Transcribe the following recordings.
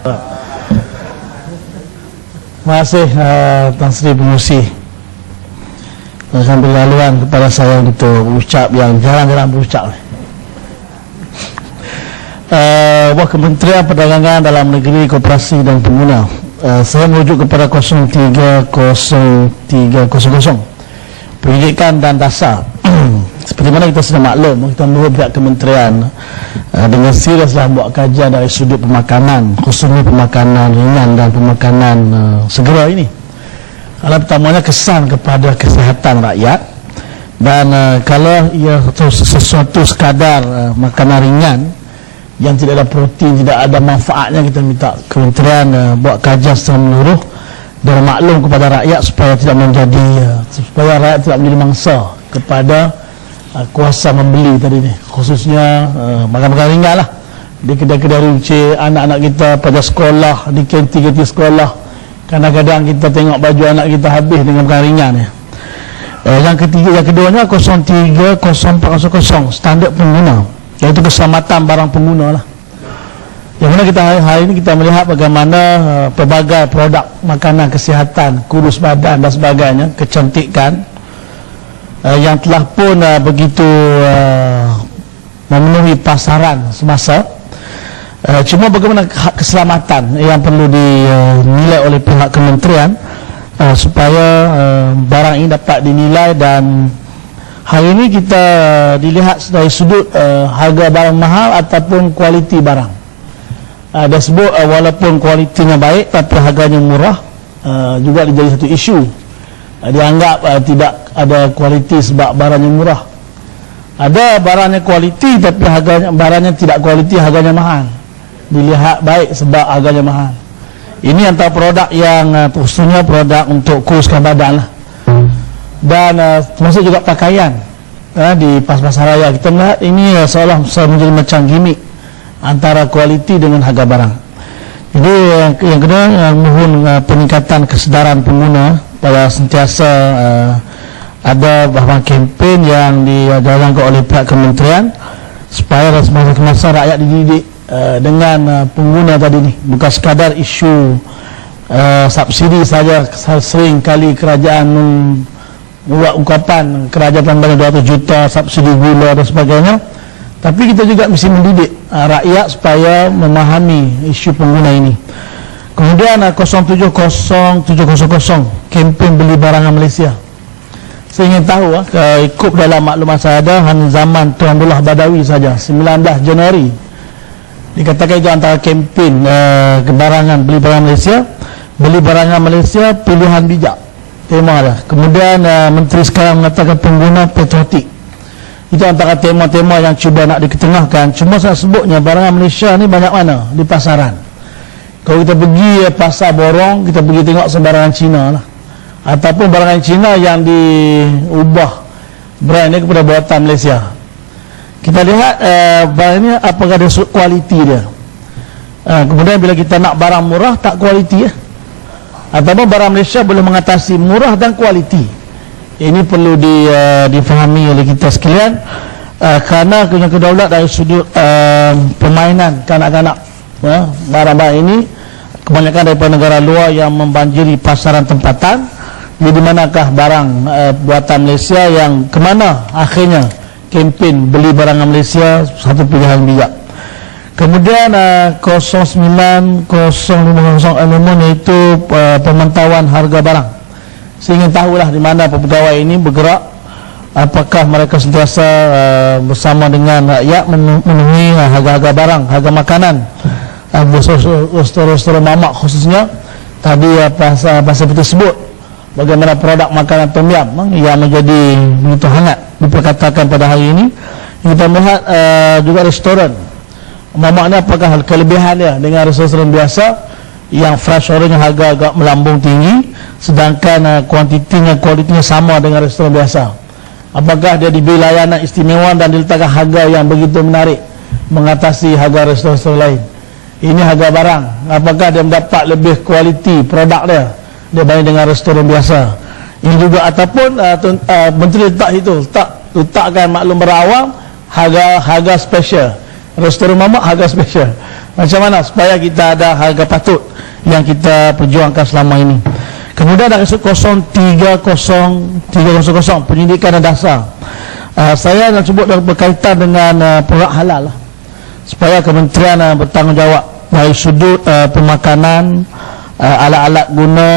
Terima kasih Tan Sri Pengurusi sambil laluan kepada saya untuk ucap yang jarang-jarang berucap. Kementerian Perdagangan Dalam Negeri, Koperasi dan Pengguna. Saya merujuk kepada 030300 Pendidikan dan Dasar. Seperti mana kita sudah maklum, kita menurut pihak kementerian dengan seriuslah buat kajian dari sudut pemakanan, khususnya pemakanan ringan dan pemakanan segera ini. Kalau pertamanya kesan kepada kesihatan rakyat, dan kalau ia sesuatu sekadar makanan ringan yang tidak ada protein, tidak ada manfaatnya, kita minta kementerian buat kajian secara menyeluruh dan maklum kepada rakyat supaya rakyat tidak menjadi mangsa kepada kuasa membeli tadi ni, khususnya makan-makan ringan lah di kedai-kedai runcit anak-anak kita pada sekolah, di kantin-kantin sekolah. Kadang-kadang kita tengok baju anak kita habis dengan makan ringan ni. Yang keduanya 030400 standard pengguna, iaitu keselamatan barang pengguna lah. Yang mana kita hari ini kita melihat bagaimana pelbagai produk makanan kesihatan, kurus badan dan sebagainya, kecantikan yang telah pun begitu memenuhi pasaran semasa. Cuma bagaimana hak keselamatan yang perlu dinilai oleh pihak kementerian supaya barang ini dapat dinilai. Dan hari ini kita dilihat dari sudut harga barang mahal ataupun kualiti barang. Dia sebut walaupun kualitinya baik tapi harganya murah, juga menjadi satu isu. Dianggap tidak ada kualiti sebab barangnya murah. Ada barangnya kualiti tapi barangnya tidak kualiti, harganya mahal. Dilihat baik sebab harganya mahal. Ini antara produk yang khususnya produk untuk kuruskan badan lah. Dan termasuk juga pakaian di pas-pasar raya. Kita melihat ini seolah menjadi macam gimmick antara kualiti dengan harga barang. Jadi yang kedua, mohon peningkatan kesedaran pengguna pada sentiasa ada bahagian kempen yang dijalankan oleh pihak kementerian supaya semasa kemasan rakyat dididik dengan pengguna tadi ni, bukan sekadar isu subsidi saja. Sering kali kerajaan membuat ungkapan kerajaan tambah 200 juta subsidi gula dan sebagainya, tapi kita juga mesti mendidik rakyat supaya memahami isu pengguna ini. Kemudian 070700 kempen beli barangan Malaysia. Saya ingin tahu ikut dalam maklumat saya ada hanya zaman Tuan Abdullah Badawi saja 19 Januari dikatakan itu antara kempen kebarangan beli barangan Malaysia. Beli barangan Malaysia pilihan bijak, tema lah. Kemudian menteri sekarang mengatakan pengguna patriotik. Itu antara tema-tema yang cuba nak diketengahkan. Cuma saya sebutnya barangan Malaysia ni banyak mana di pasaran. Kalau kita pergi pasar borong, kita pergi tengok sembarangan Cina lah, ataupun barangan Cina yang diubah brandnya kepada buatan Malaysia. Kita lihat barang ini apakah ada kualiti dia. Kemudian bila kita nak barang murah tak kualiti ataupun barang Malaysia boleh mengatasi murah dan kualiti. Ini perlu difahami oleh kita sekalian, kerana kedaulat dari sudut permainan kanak-kanak. Barang-barang ini kebanyakan daripada negara luar yang membanjiri pasaran tempatan. Jadi manakah barang buatan Malaysia yang kemana akhirnya kempen beli barangan Malaysia satu pilihan bijak. Kemudian 090500 iaitu pemantauan harga barang. Saya ingin tahulah di mana pegawai ini bergerak, apakah mereka sentiasa bersama dengan rakyat memenuhi harga-harga barang, harga makanan. Restoran mamak khususnya tadi pasal kita sebut bagaimana produk makanan tom yum yang menjadi begitu hangat diperkatakan pada hari ini. Kita melihat juga restoran mamak ni apakah kelebihan dia dengan restoran biasa yang fresh orange harga agak melambung tinggi, sedangkan kualitinya sama dengan restoran biasa. Apakah dia diberi layanan istimewa dan diletakkan harga yang begitu menarik mengatasi harga restoran lain? Ini harga barang, apakah dia mendapat lebih kualiti produk dia dibanding dengan restoran biasa? Ini juga ataupun menteri letak itu letakkan maklum berawam harga special, restoran mamak harga special. Macam mana supaya kita ada harga patut yang kita perjuangkan selama ini. Kemudian dari 0300 pendidikan dan dasar, saya nak sebut berkaitan dengan produk halal lah. Supaya kementerian bertanggungjawab dari sudut pemakanan, alat-alat guna,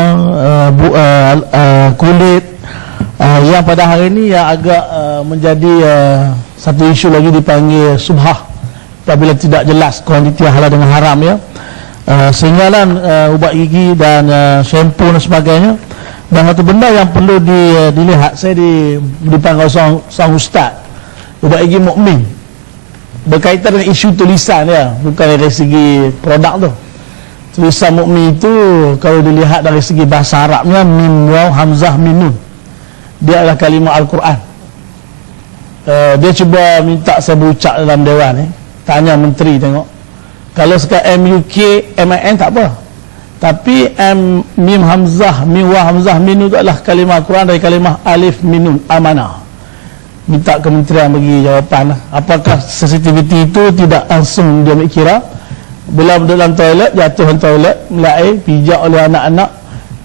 kulit, yang pada hari ini yang agak menjadi satu isu lagi dipanggil subhah apabila tidak jelas kuantiti halal dengan haram, ya. Sehingga ubat gigi dan shampoo dan sebagainya. Dan satu benda yang perlu dilihat, saya dipanggil seorang ustaz ubat gigi mukmin berkaitan dengan isu tulisan, ya, bukan dari segi produk tu. Tulisan mukmin itu kalau dilihat dari segi bahasa Arabnya, mim waw hamzah minun, dia adalah kalimah Al-Quran. Dia cuba minta saya berucap dalam dewan, tanya menteri, tengok kalau sekarang MUK MIN tak apa, tapi mim hamzah mim wa hamzah minun itu adalah kalimah Al-Quran dari kalimah alif minun amanah. Minta kementerian bagi jawapan, apakah sensitiviti itu tidak langsung dia ambil kira bila duduk dalam toilet, jatuh dalam toilet, melai, pijak oleh anak-anak,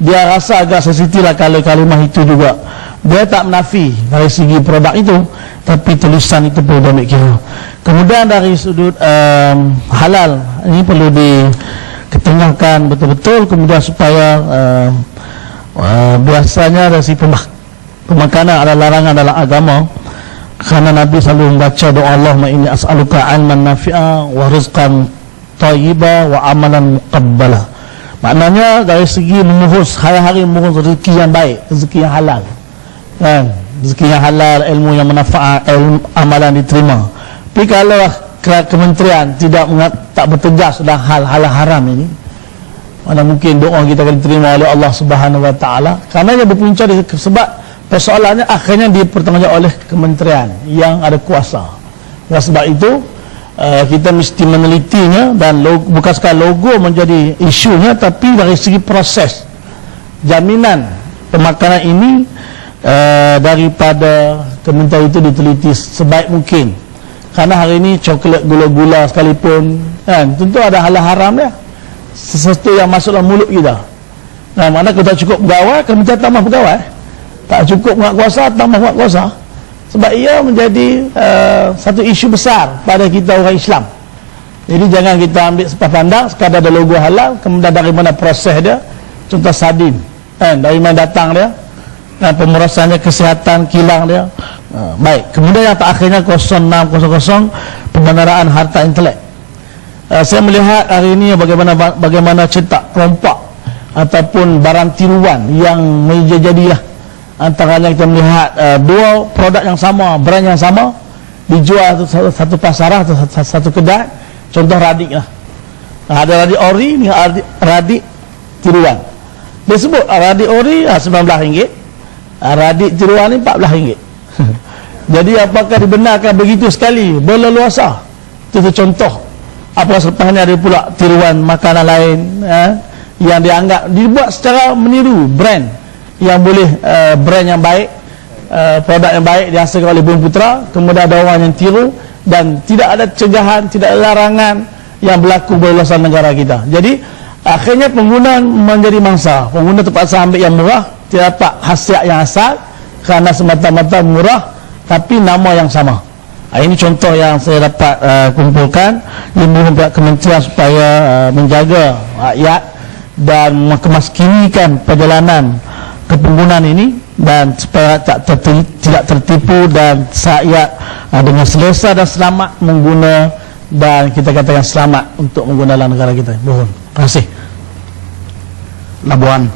dia rasa agak sensitif lah kalau kalimah itu juga. Dia tak menafi dari segi produk itu, tapi tulisan itu perlu diambil kira. Kemudian dari sudut halal, ini perlu diketengahkan betul-betul. Kemudian supaya biasanya dari segi pemakanan ada larangan dalam agama, karena Nabi selalu membaca doa Allahumma inni as'aluka ilman nafi'a wa rizqan thayyiba wa amalan muqabbala. Maknanya dari segi memohon hari-hari memohon rezeki yang baik, rezeki yang halal, kan? Rezeki yang halal, ilmu yang manfaat, ilmu amalan diterima. Tapi kalau kementerian tak bertegas dalam hal haram ini, mana mungkin doa kita akan diterima oleh Allah Subhanahu Wa Taala? Karena dia berpunca sebab persoalannya akhirnya dipertanggungjawab oleh kementerian yang ada kuasa. Oleh sebab itu kita mesti menelitinya, dan bukan sekadar logo menjadi isunya, tapi dari segi proses jaminan pemakanan ini daripada kementerian itu diteliti sebaik mungkin. Karena hari ini coklat gula-gula sekalipun, kan, tentu ada hal haram dia, sesuatu yang masuk dalam mulut kita. Nah, mana kita cukup pegawai, kementerian tambah pegawai, tak cukup penguatkuasa, tambah penguatkuasa. Sebab ia menjadi satu isu besar pada kita orang Islam. Jadi jangan kita ambil sepah pandang sekadar ada logo halal, kemudian dari mana proses dia, contoh sardin, kan, dari mana datang dia, dan pemerasannya, kesihatan kilang dia. Baik, kemudian yang terakhirnya 0600 pembenaran harta intelek. Saya melihat hari ini bagaimana cetak rompak ataupun barang tiruan yang menjadilah. Antaranya kita melihat dua produk yang sama, brand yang sama, dijual satu pasaran atau satu kedai. Contoh radik lah, ada radik ori ni, radik tiruan. Dia sebut radik ori RM19, radik tiruan ni RM14. Jadi apakah dibenarkan begitu sekali berleluasa? Itu contoh. Apakah selepasnya ada pula tiruan makanan lain yang dianggap dibuat secara meniru brand yang boleh, brand yang baik, produk yang baik dihasilkan oleh Bumi Putra, kemudian ada orang yang tiru, dan tidak ada cegahan, tidak ada larangan yang berlaku berluasan negara kita. Jadi akhirnya pengguna menjadi mangsa, pengguna terpaksa ambil yang murah, tidak dapat khasiat yang asal kerana semata-mata murah tapi nama yang sama. Ini contoh yang saya dapat kumpulkan. Mohon pihak kementerian supaya menjaga rakyat dan mengemaskinikan perjalanan kepenggunaan ini, dan supaya tidak tertipu dan rakyat dengan selesa dan selamat mengguna, dan kita katakan selamat untuk menggunakan negara kita. Mohon. Terima kasih. Labuan.